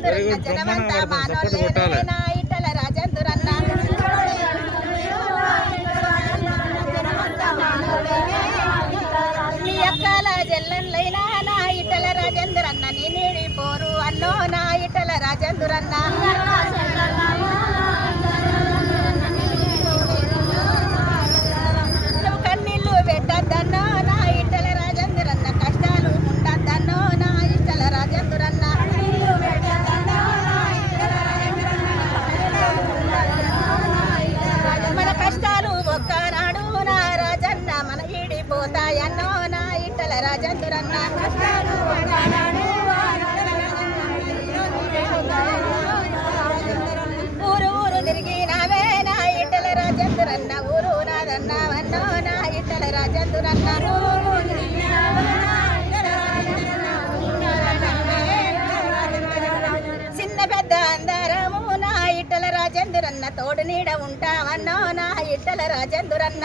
రాజేంద్రన్న జనమంతా మానోళ్ళేనే నా ఇట్టల రాజేంద్రన్న నీ అక్కల జల్లన్లైనా నా ఇట్టల రాజేంద్రన్న నీ నీడిపోరు అన్నో నా ఇట్టల రాజేంద్రన్న నువ్వు కన్నీళ్ళు పెట్టద్దన్నో నా ఇట్టల రాజేంద్రన్న కష్టాలు ఉండద్దన్నో నా ఇట్టల రాజేంద్రన్న మన కష్టాలు ఒక్కనాడు నా రాజన్న మన ఈడిపోతాయన్నో నా ఇట్టల రాజేంద్రన్న ఊరు ఊరు తిరిగినావే నా ఇట్టల రాజేంద్రన్న ఊరు నాదన్నావన్నో నా ఇట్టల రాజేంద్రన్న చిన్న పెద్ద అందరము నా ఇట్టల రాజేంద్రన్న తోడు నీడ ఉంటావన్నో నా ఇట్టల రాజేంద్రన్న